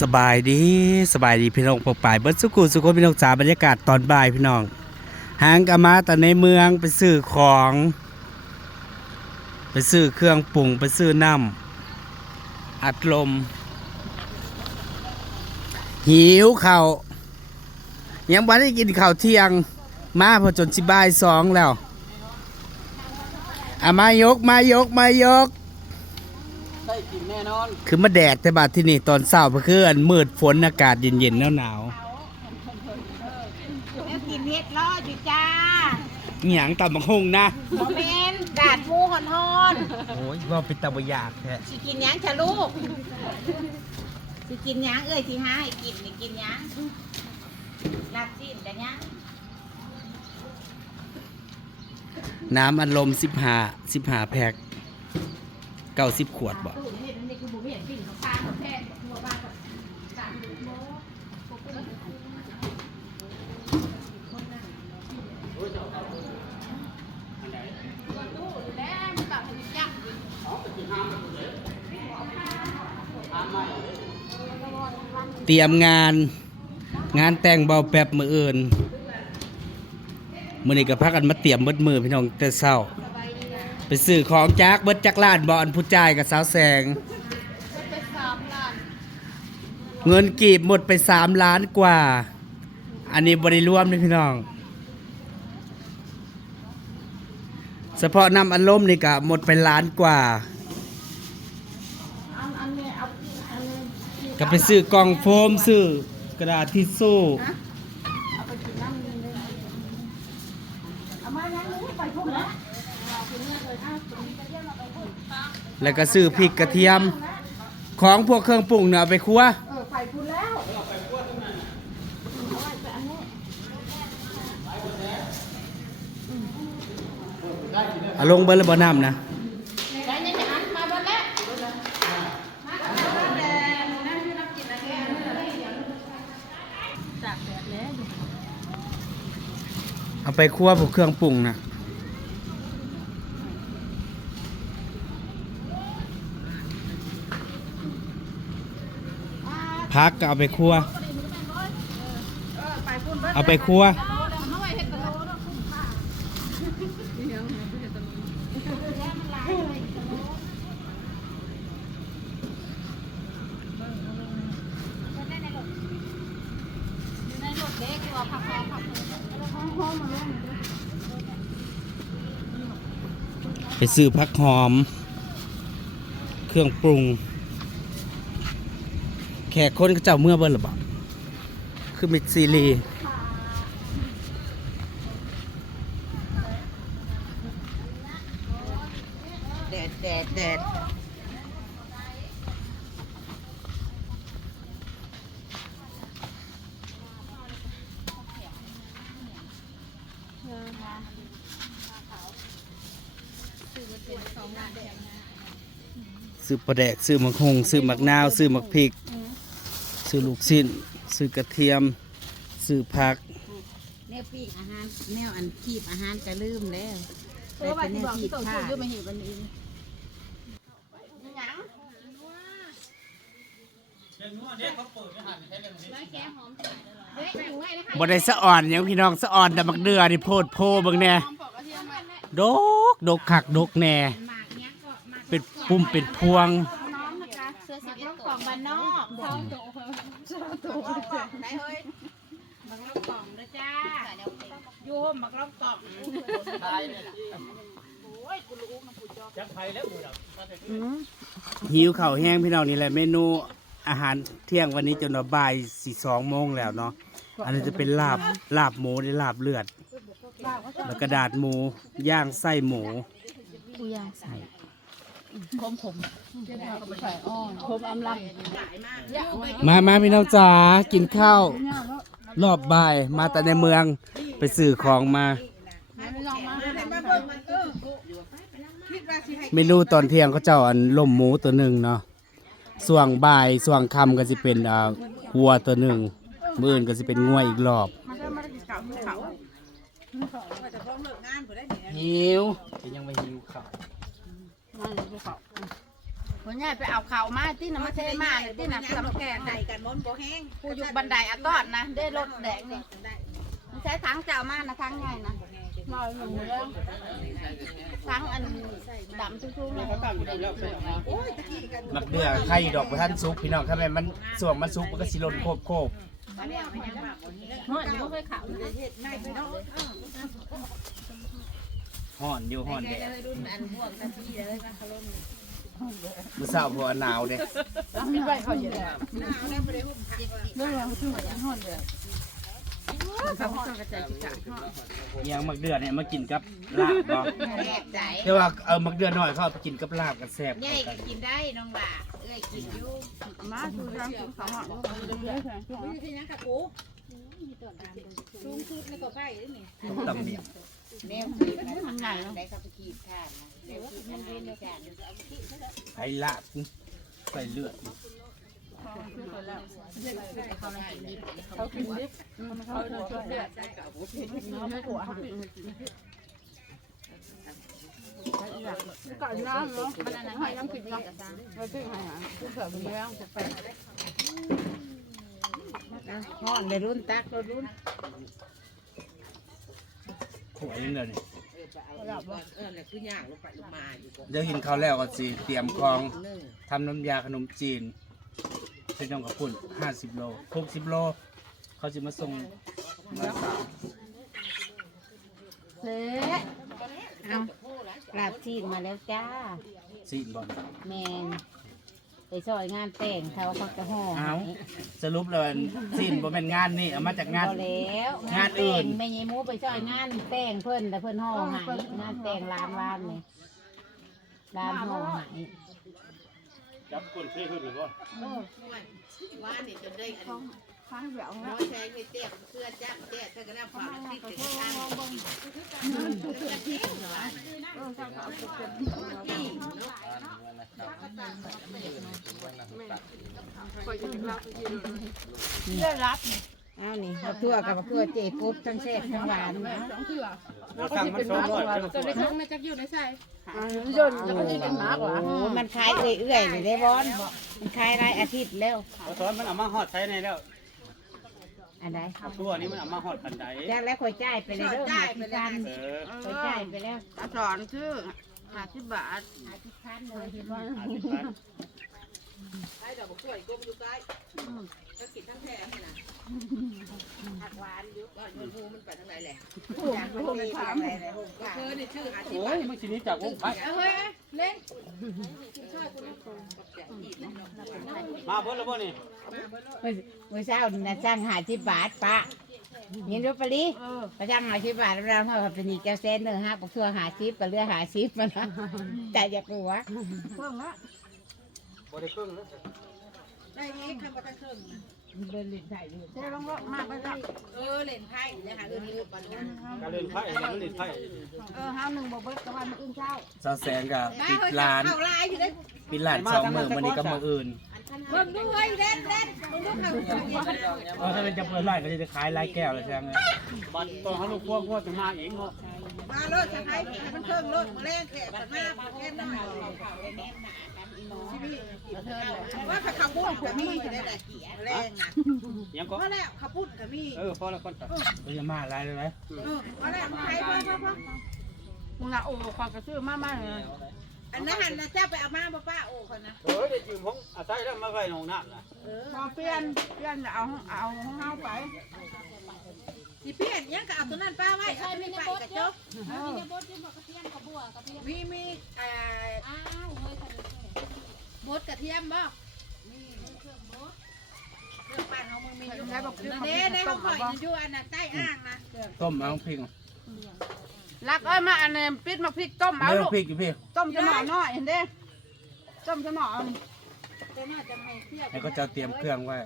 สบายดีสบายดีพี่น้องปกป่ายเบิดสุกุสุขพี่น้องจ๋าบรรยากาศตอนบ่ายพี่น้องหางกามาแต่ในเมืองไปซื้อของ ไปซื้อเครื่องปรุงไปซื้อน้ำอัดลม หิวเข้ายังบ่ได้กินข้าวเที่ยง มาพอจนสิบายสองแล้วอามายกมายกมายก แน่นอนคือมาแดดแต่บาดที่นี่ตอนเช้าก็คืออันมืดฝนอากาศเย็นๆหนาวแม่กินเฮ็ดรอดอยู่จ้าๆหยังตำบักฮุงนะโมเมนต์ดาดหมูฮอนฮอนโอ้ยว่าเป็นตาบอยากแท้ๆสิกินหยังจะลูกสิกินหยังเอ้ยสิหาให้กินนี่กินหยังลาบจิ้นกันหยังน้ำอัดลมสิบหาสิบหาแพ็คเก้าสิบขวดบ่เตรียมงาน งานแต่งเบาแป๊บมืออื่นมือนี้ก็พักกันมาเตรียมเบิดมือพี่น้องแต่เช้า ไปซื้อของจากเบิดจากร้านบอนผู้จ่ายกับสาวแสง เงินกีบหมดไปสามล้านกว่า อันนี้บริรวมเลยพี่น้องเฉพาะนำอารมณ์นี่ก็หมดไปล้านกว่า ก็ไปซื้อกล่องโฟมซื้อกระดาษทิชชู่แล้วก็ซื้อพริกกระเทียม ของพวกเครื่องปรุงเนี่ยเอาไปครัวเออไปพูดแล้วเอาลงเบอร์ละบ่น้ำนะ ได้ยังจะอันมาบ่แล้ว เอาไปครัวพวกเครื่องปรุงนะพักก็เอาไปครัวเอาไปครัว ไปซื้อผักหอม เครื่องปรุง แขกคนก็เจ้าเมื่อเบิ่นหรือเปล่าคือมิดซีรีส์ แดดแดดแดด ซื้อปลาแดกซื้อหมักหงซื้อหมักนาวซื้อหมักพริก ซื้อลูกชิ้นซื้อกระเทียม ซื้อผักแนวปีกอาหารแนวอันคีบอาหารจะลืมแล้วเพราะว่าที่บอกที่ส่งค่ะชื่อยุ่มาเห็นวันนี้บ่ได้สะอ่อนหยังพี่น้องสะอ่อนแต่มักเดือนี่โพดโพเบิ่งแน่ดกดกคักดกแน่หมาก เป็นปุ่มเป็นพวง น้องนะคะเสื้อสีลูกกล่องบ้านนอกเท้าโตเท้าโตไหนเฮ้ยบักลูกกล่องนะจ้าอยู่ห่มบักลูกกล่องหิวเข้าวแห้งพี่น้องนี่แหละเมนูอาหารเที่ยงวันนี้จนว่าบ่ายสี่สองโมงแล้วเนาะอันนี้จะเป็นลาบลาบหมูในลาบเลือดแล้วกระดาษหมูย่างไส้หมูผมผมใส่ อ้อนผมอำลังมามาพี่น้องจ๋ากินข้าว รอบบ่ายมาแต่ในเมืองไปสื่อของมา เมนูตอนเที่ยงเขาเจ้าอันล่มหมูตัวหนึ่งเนาะส่วงบ่ายส่วงค่ำก็สิเป็นอ่าวัวตัวหนึ่งมื่นก็สิเป็นงัวอีกรอบหิวยังไม่หิวข้าว นั่นเลยเขาคนใหญ่ไปเอาเขามาที่น้ำมันเทมาเลยที่น้ำสำแกงใส่กันมนบ่แห้งผู้อยู่บันไดอะตอดนะได้รถแดงนี่มันใช้ทั้งเจ้ามานะทั้งใหญ่นะมาหนูแล้วทั้งอันดำชุ่มๆนะมักเดือไข่ดอกบ่ทันสุกพี่น้องถ้าแม่มันส่วงมันสุกมันก็สิลนโคบโคบเฮอดบ่เคยขาวนะ เฮ็ดง่ายไปเนาะฮ้อนอยู่ฮ้อนแดดรุ่นอันพวกนาทีเลยมาเขาล้มมื้อเช้าพอหนาวเด้มีใบเขาอยู่แล้วหนาวแล้วบ่ได้ห่มผ้าเรื่องราวคือมันฮอดเลยเขาต้องกระจายจิตใจเอียงมักเดือเนี่ยมากินกับลาบบ่แซ่บใจแต่ว่าเอามักเดือน้อยเขาเอาไปกินกับลาบกันแซ่บใหญ่ก็กินได้น้องบ่าเอ้ยกินอยู่มาคือทางกินข้าวหอมลูกเยอะๆแสงช่วงมีที่ยังกะกูสูงสุดในกอไผ่นี่ต้มตำเนียง แนวกินมันใหญ่ได้กับกีบทานนะแนวกินมันเป็นจานไข่ลาบใส่เลือดเขากินดิบเขาชอบเดือดน้ำหัวก่อนน้ำเนาะมันอันนั้นให้น้ำกินเนาะเราตึ้งให้หาเผื่อเป็นเรื่องไปห่อนในรุ่นตักรุ่น ขวยนึงเด้อนี่เออแล้วคือย่างลงไปลงมาอยู่บ่เดี๋ยวกินข้าวแล้วก็สิเตรียมของทำน้ำยาขนมจีนเป็นน้องกับปุ่น50โล60โล เขาสิมาส่งมาสามเฮ้เอาลาบชีนมาแล้วจ้าซีนบ่แมน ไปซอยงานแต่งเขาเขาจะห่อเอาสรุปเลยซีนบ่แม่นงานนี่เอามาจากงานเอาแล้วงานอื่นไม่ยีมูไปซอยงานแต่งเพิ่นแต่เพิ่นห่อใหายงานแต่งร้านวานนี่ร้านห่อใหาย จับคนเท่ขึ้นหรือว่าว่านี่จนได้อันข้างเดียวน้อยแท้ให้เตี้ยเสื้อจับแท้แต่ก็ได้ฝากพริกถึงทางกะทิเหรอเลือรับเอานี่บักทั่วกับบักทั่วเจ๊ปุ๊บทั้งแซ่บทั้งหวานนะสองเถื่อเราสั่งมันสองร้อยเป็นจะสได้วยช่องในจักอยู่ในใส่ยนแล้วก็จะเป็นหมากว่าโอ้มันขายเอื่อยๆเลยได้บอนมันขายรายอาทิตย์แล้วเราสอนมันเอามาฮอดใช้ในแล้วอันใดตัวนี้มันเอามาฮอดปันไดจากแล้วคอยจ่ายไปเลยเด้อหาที่พันเออคอยจ่ายไปแล้วสอนคือห้าสิบบาทหาที่พันเลยที่ว่าห้าสิบบาทไอ้ดอกบักกล้วยกลมอยู่ใต้ก็กินทั้งแท้นี่นะ ผักหวานอยู่ก็ยนทูมันไปทางไหนแหละจากโรงทานอะไรเลยเธอนี่ชื่ออาทิโอ้ยมันสิหนี้จากวงไผ่เฮ้ยเล่นมาเพิ่นแล้วบ่นี่เมื่อเช้าน่ะจ้างหาที่บาทปะเห็นรูปะลิประจ้างหาที่บาทเราเขาเป็นอีกแก้วเส้นหนึ่งฮะปกตัวหาซิปกับเรือหาซิปมันนะแต่อยากรู้ว่าเพิ่งละบ่ได้เครื่องแล้วได้เองคำว่าทั้งครึ่ง เดินลิ้นไถ่ดูเจ๊ลงรถมากไปละเออเล่นไพ่นะคะเออนี่ปันนั้นการเล่นไผ่เนี่ยมันเล่นไผ่เออห้าหนึ่งบอกเบิร์ตตะวันอื่นเช้าเจ้าแสนกับได้ปิดเฮ้ยร้านเข้าลายอยู่ได้ปิดร้านสองมื้อมื้อนี้ก็มื้ออื่น เบิ่งดูเฮ้ยเล่นเล่นมึงดูเขาเออถ้าเป็นจะเปิดร้านก็จะขายหลายแก้วเลยใช่ไหมบัดตอนเขาลูกพวกพวกจะมาเองเนาะมาโลดสะพายมันเครื่องโลดมาแรงแขกมันมาแค่น้อยชีวิตว่าเขาพูดกับมีอยู่ได้ไหนแรงนะยังก็เพราะแล้วเขาพูดกับมีเออพอแล้วคนตัดก็จะมาหลายเลยไหมเออเพราะแล้วใครพ่อพ่อพ่อมึงละโอ้ความกระซื้อมากมากเลย อันนั้นหันนะเจ้าไปเอามาป้าโอ้คนนะเฮ้ยได้จืมของอาศัยแล้วมาไว้ในห้องน้ำนะเออพอเปลี่ยนเปลี่ยนเอาเอาของเฮาไปสิเพี้ยนยังก็เอาตัวนั้นป้าไว้เอาไปไปกับโจ๊กเออมีมีอ่าบดกระเทียมบ่เครื่องปั่นของมึงมีอยู่ใช้บอกคือเด้ในห้องข่อยอยู่อันน่ะใต้อ่างนะต้มเอาพริก รักเอ้ยมาอันนี้ปิดมาพริกต้มเอาเนื้อลูกพริกอยู่พี่ต้มจะหน่อน้อยเห็นเด้ต้มจะหน่อเอาตัวน่าจะให้เที่ยวแล้วก็จะเตรียมเครื่องไว้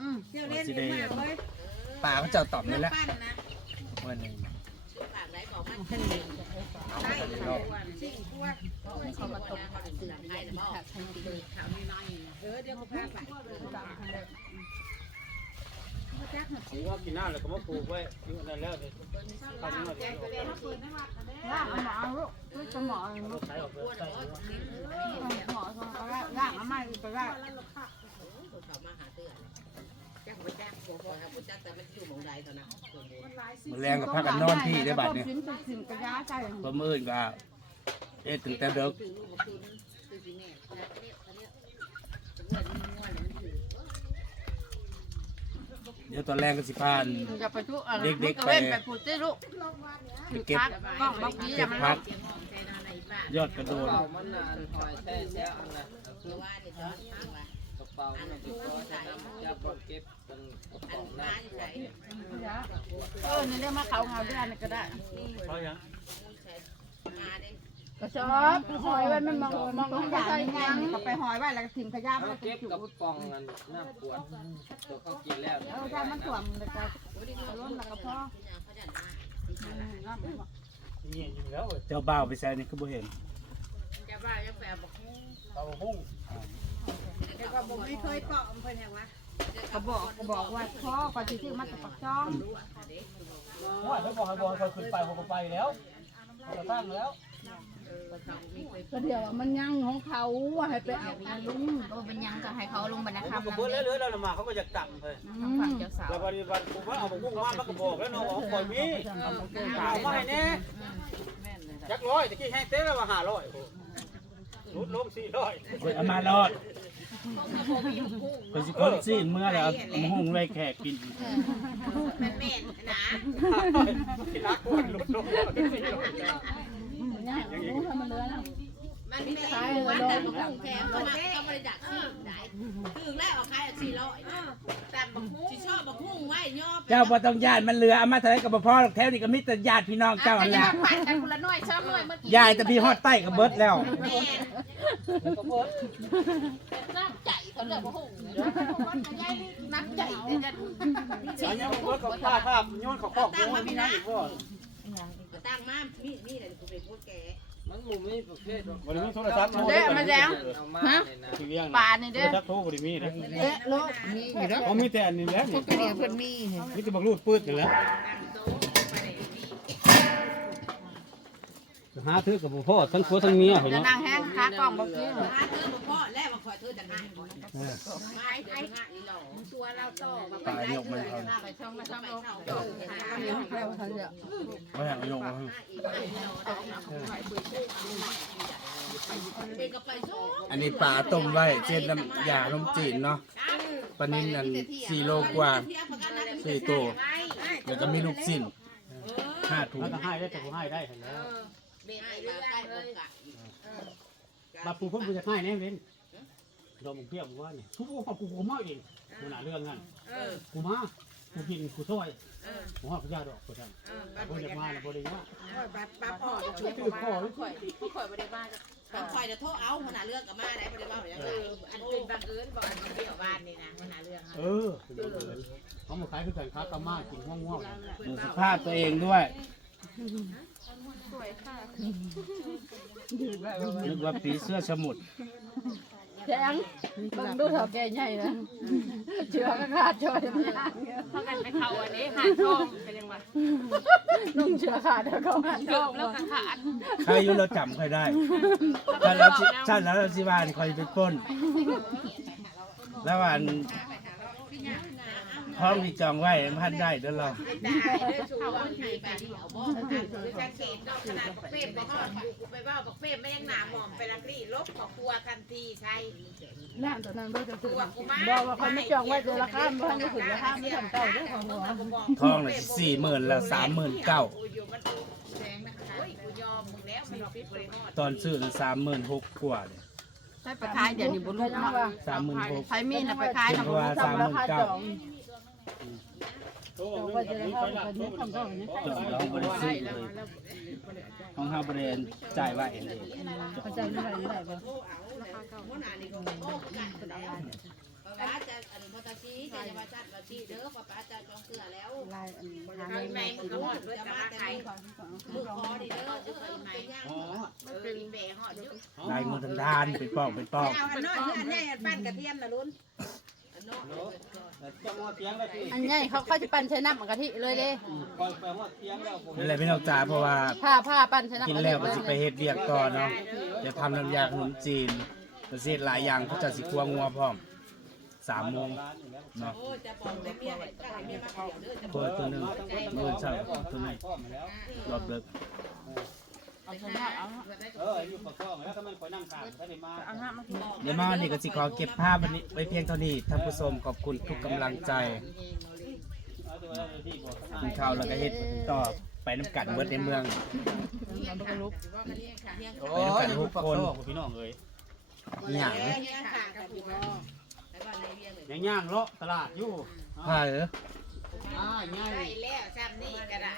อืมเที่ยวเล่นเยอะมากเลยป่าก็จะตอบเครื่นี่องแหละปั่นนะวันนี้ปากไหนบอกมันขึ้นใต้ตัวสิ่งทั่วเขามาตกเสื่อมให้นะบอกเออเดี๋ยวเขาพาไป ผมว่ากินน้ำแล้วก็มาปลูกไว้อยู่นั่นแล้วเนี่ยทำยังไงล่างเอาหมอลูกช่วยสมอใช้ออกไปใส่หมอก็ล่างเอามาอีกก็ได้มื้อแรงก็พากันนอนพี่ได้บัดเนี่ยสินเป็นสินกระยาใจบ่มื้ออื่นก็เอ๊ะถึงแต่เด็ก เดี๋ยวตอนแรกก็สิพานอย่าไปทุกอะไรเด็กๆเว้นไป ไปพูดสิลูกไปเก็บกล้องบางทีเก็บมันพัก ยอดกระโดนมันนานคอยแช่แช่อันน่ะคือกระเป๋ามันไปก็จะนำจับรถเก็บเป็นกระเป๋าหน้าเออนี่เรื่องมาเขาเงาด้วยนี่ก็ได้ เขายัง กระสอบหอยไว้มันมองมองขยะยังไงก็ไปหอยไว้แล้วก็ทิ้งขยะมามันก็เก็บจุกับปองกันหน้าปวดตัวเขากินแล้วเออถ้ามันถ่วงแล้วก็ล้นแล้วก็พอนี่อยู่แล้วเจ้าบ่าวไปใส่นี่คือบ่เห็นเตาหุ้งแต่ก็บ่ไม่เคยเปาะเพิ่นแฮงวะเขาบอกเขาบอกว่าพ่อก็จะซื้อมาจากปักจ้องว่าไม่บอกให้บอกให้เขาขึ้นไปเขาก็ไปแล้วเขาตั้งแล้ว ก็เดี๋ยวมันยังของเขาว่าให้ไปเอาอาลุงโอ้เป็นยังก็ให้เขาลงบรรณผมคำก็นั่นเบิ้ลเด้แล้วเลยแล้วมาเขาก็จะต่ำเลยฝั่งเจ้าสาวแล้วปฏิบัติผมว่าเอาบุ้งมามันก็บอกแล้วเนาะว่าปล่อยมีเอามาให้แน่จักร้อยตะกี้แห้งเต้แล้วว่าห้าร้อยรุดลงสี่ร้อยเอามารอดเพิ่นสิคนซีนเมื่อแล้วมาหุงไว้แขกกินแม่นแม่นนะที่รักคนลุกลงเนี่ย รู้ให้มันเลื้อยแล้วมันแม่นว่าแต่บ่ฮู้แถมเข้ามาก็บ่ได้ดักซื้อได้ถึงแล้วเอาขาย400แต่บ่ฮู้สิชอบบ่ฮู้ไว้ย่อเจ้าบ่ต้องญาติมันเหลือเอามาท่าไหร่ก็บ่พอหรอแถวนี้ก็มีแต่ญาติพี่น้องเจ้าหั่นแหละปัดกันคนละน่วยซ้ำหน่วยเมื่อกี้ยายแต่พี่ฮอดใต้ก็เบิดแล้วแม่นน้ำใจเขาเรียกว่าหูน้ำใจเดี๋ยวจะอันนี้มันก็ผ้าภาพย้อนเขาครอบครัวมีนะอีกว่ ตั้งมามีมีอะไรกูเป็นผู้แก่มันหมู่ไม่ประเภทวันนี้โทรศัพท์โทรเอามาเนี่ยนะที่เลี้ยงปลานี่โทเด้รอศัพท์โทรบริมีนะเอ๊ะลูกเขามีแต่อันนี้แหล้วนี่เดี๋ยวเพิ่นมีนี่จะบักรูดปืดนี่แหละหาถือกับพ่อทั้งผัวทั้งเมียเห็นจะเนาะนั่งแห้งขากล้องบ่กี้หาเธอบ่พอแล้ว ตัวเราต่อมาไปได้เอาไปช่องมาช่องไปเอาเช่าเดี๋ยวเขาเดี๋ยวบ่อยากยกมาให้เป็นก็ไปอันนี้ปลาต้มไว้เช่นน้ำยาขนมจีนเนาะปลานินนั่น4โลกว่าสี่ตัวแล้วก็มีลูกชิ้นห้าถุงแล้วก็ให้ได้แต่กูให้ได้เห็นแล้วเบนไอ้เรื่องได้เลยกะบัดปูพุ่มกูจะให้แน่เว้น ดมเพียบกูว่าเนี่ยทุกคนกูกูมาเองกูหนาเรื่องงั้นเออกูมากูกินกูช่วยเออกูว่ากูยาดอกกูทเออำบัดกูบ่จะได้มามาแล้วบริวารบัดปั๊บออกชื่อพ่อหรือข่อยผู้ข่อยบ่ได้บ้านอันคอยจะโทษเอาหัวหน้าเรื่องกับมาได้บ่ได้ว่าอย่างไรอันเป็นบังเอิญบ่อันเดียวบ้านนี่นะหัวหน้าเรื่องเออเขามาขายคือกันค้ากามากินง่วงง่วงดูสภาพตัวเองด้วยนึกว่าผีเสื้อสมุทร แจ้งเบิ่งดูเถาแก่ใหญ่นะเชื่อก็ขาดช่วยมันพากันไปเขาอันนี้หาทองเป็นยังไงนุ่งเชื่อขาดแล้วก็หันเกืเข้าองแล้วก็ขาดใครอยู่เราจำใครได้ถ้าเราถ้าแล้วเราสิว่าคอยเป็นปล้น แล้ววัน ห้องที่จองไว้พันได้เด้อเราได้ด้วยชูว่าให้ไปเดียวบ่คือสังเกตดอกขนาดเป้บ่ฮอดกูไปเว้ากับเป้ไม่ยังหนาหมอมไปลักลี่ลบขอครัวทันทีใช่น้ำตัวนั้นด้วยจะถึงบอกว่าเขาไม่จองไว้เดือนละข้ามพันจะถึงละข้ามไม่ทำเก่าด้วยของหัวทองเลยสี่หมื่นแล้วสามหมื่นเก้าอยู่มันแดงนะคะโอ้ยกูยอมมึงแล้วมันปิดบริหารตอนซื้อสามหมื่นหกกว่าเลยใช่ไปขายเดี๋ยวนี้บุรุษเนาะสามหมื่นหกใช้มีดไปขายทำบุรุษทำราคาจอง โต๊ะก็จะได้เข้าไปนี้ทำเก่านี้จองเราบริสุทธิ์เลยของฮาบริเวณจ่ายไว้เองเขาจะไม่ได้ไม่ได้บ่หัวหน้ก็โอ้กันแล้วป้าจะอันนี้พอตาชี้จะมาจัดเราชี้เด้อป้าจะจองเสือแล้วลายอันนี้ทางแมงมันก็หอดด้วยจะมาใครมือคอดีเด้อจะเป็นไงเออเป็นแบหอดอยู่ลายมือทางด้านเป็นปอกเป็นปอกเอาอันน้อยอันใหญ่อันปั้นกระเทียมนะลุ้น จะมาเตียงแล้วพี่อันนี้เขาเขาจะปั่นใช้น้ำกะทิเลยเด้คอยไปว่าเตียงแล้วผมนั่นแหละพี่น้องจ๋าเพราะว่าผ้าผ้าปั่นใช้น้ำกินกะทิแล้วก็เลยสิไปเฮ็ดเรียกต่อเนาะจะทำน้ำยาขนมจีนประเทศหลายอย่างเขาจะสิคั่วงัวพร้อมสามโมงเนาะตัวตัวหนึงมื่นเช้าตัวหนึงรอบเลิก เอาชน้ำเอาเอออยู่ปากช่องแล้วถ้ามันคอยนั่งกลางถ้าได้มาเอาน้ำมากินเดี๋ยวมาวันนี้ก็สิขอเก็บภาพวันนี้ไว้เพียงเท่านี้ท่านผู้ชมขอบคุณทุกกำลังใจเอาวที่บอกกินข้าวแล้วก็เฮ็ดต่อไปน้ำกัดเบิดในเมืองโอ้ยทุกคนพี่น้องเอ้ยหย่างยังย่างเลาะตลาดอยู่ผ้าเหรออ่าง่ายได้แล้วซ้ำนี่ก็ได้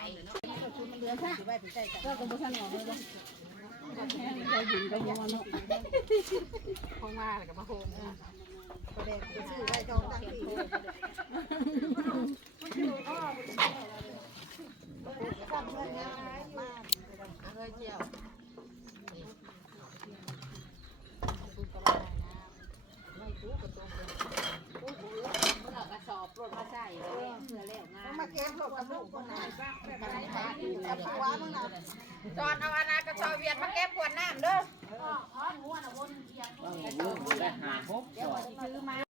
ก็กระบุชันหอยเลยเราหญิงก็มัวเนาะคงมาแล้วก็มาโฮม